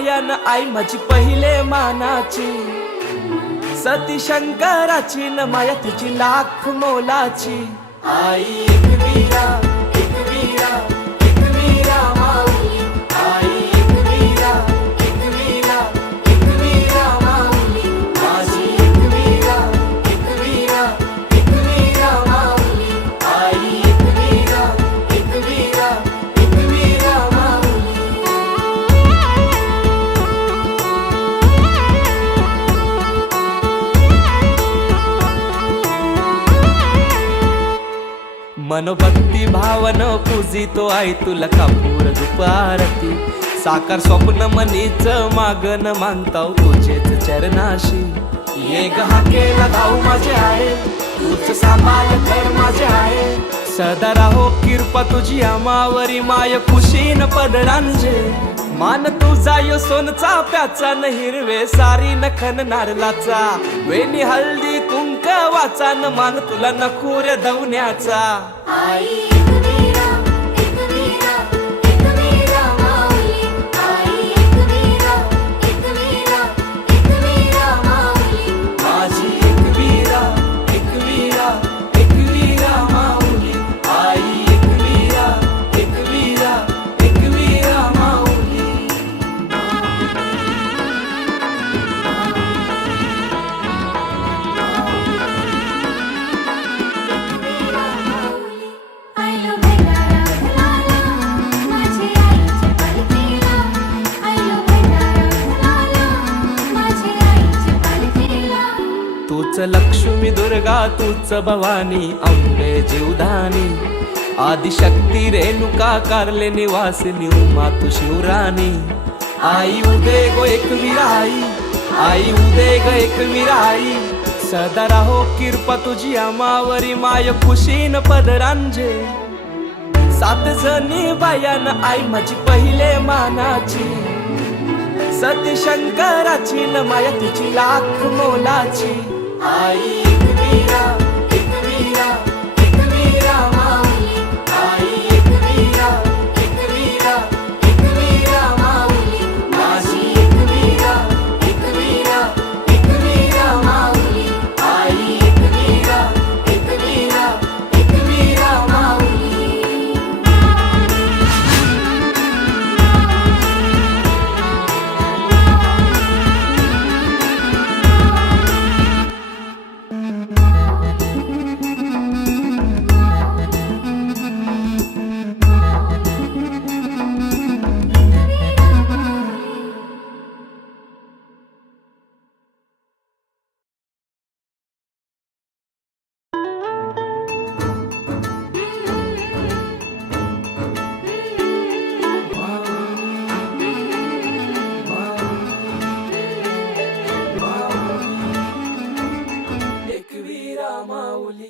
बायान आई माझी पहिले मानाची, सती शंकराची न माया तिची लाख मोलाची। आई एकवीरा एकवीरा एकवीरा माऊली, आई एकवीरा एकवीरा एकवीरा माऊली, माझी एकवीरा एकवीरा एकवीरा माऊली, आई एकवीरा एकवीरा एकवीरा माऊली। मनोभक्ती भावन पूजितो आई तुला कापूर धूप आरती, साकार स्वप्न मनीच मागन मानताव तुझेच चरणाशी। ये हाकेला धाव माझे आहे, तूच सांभाळ कर माझे आहे, सदा राहो कृपा तुझी आमावरी माय खुशीन पदरांजे। मान तुझा यो सोनचा प्याचा न हिरवे सारी नखन नारलाचा, वेणी हळदी कुंकवाचा न मान तुला नखुर धवण्याचा। आई एकवीरा एकवीरा एकवीरा माऊली, आई एकवीरा एकवीरा एकवीरा माऊली, माझी एकवीरा एकवीरा एकवीरा माऊली, आई एकवीरा एकवीरा एकवीरा माऊली। आयलो भंडारा घालाला, माझे आईचे पालखीला, आयलो भंडारा घालाला, माझे आईचे पालखीला। तूच लक्ष्मी दुर्गा तूच भवानी अंबे जीवधानी, आदिशक्ती रेणुका कारले निवासिनी उमा तू शिवराणी। आई उदे गो एकवीरा आई, आई उदे ग एकवीरा आई, सदा राहो कृपा तुझी आमावरी माय खुशीन पदरांजे। सात जणी बायान आई माझी पहिले मानाची, सती शंकराची न माया तिची लाख मोलाची। आई एकवीरा एकवीरा एकवीरा माऊली, आई एकवीरा एकवीरा एकवीरा माऊली, माझी एकवीरा एकवीरा एकवीरा माऊली, आई एकवीरा एकवीरा एकवीरा माऊली। एकवीरा माऊली।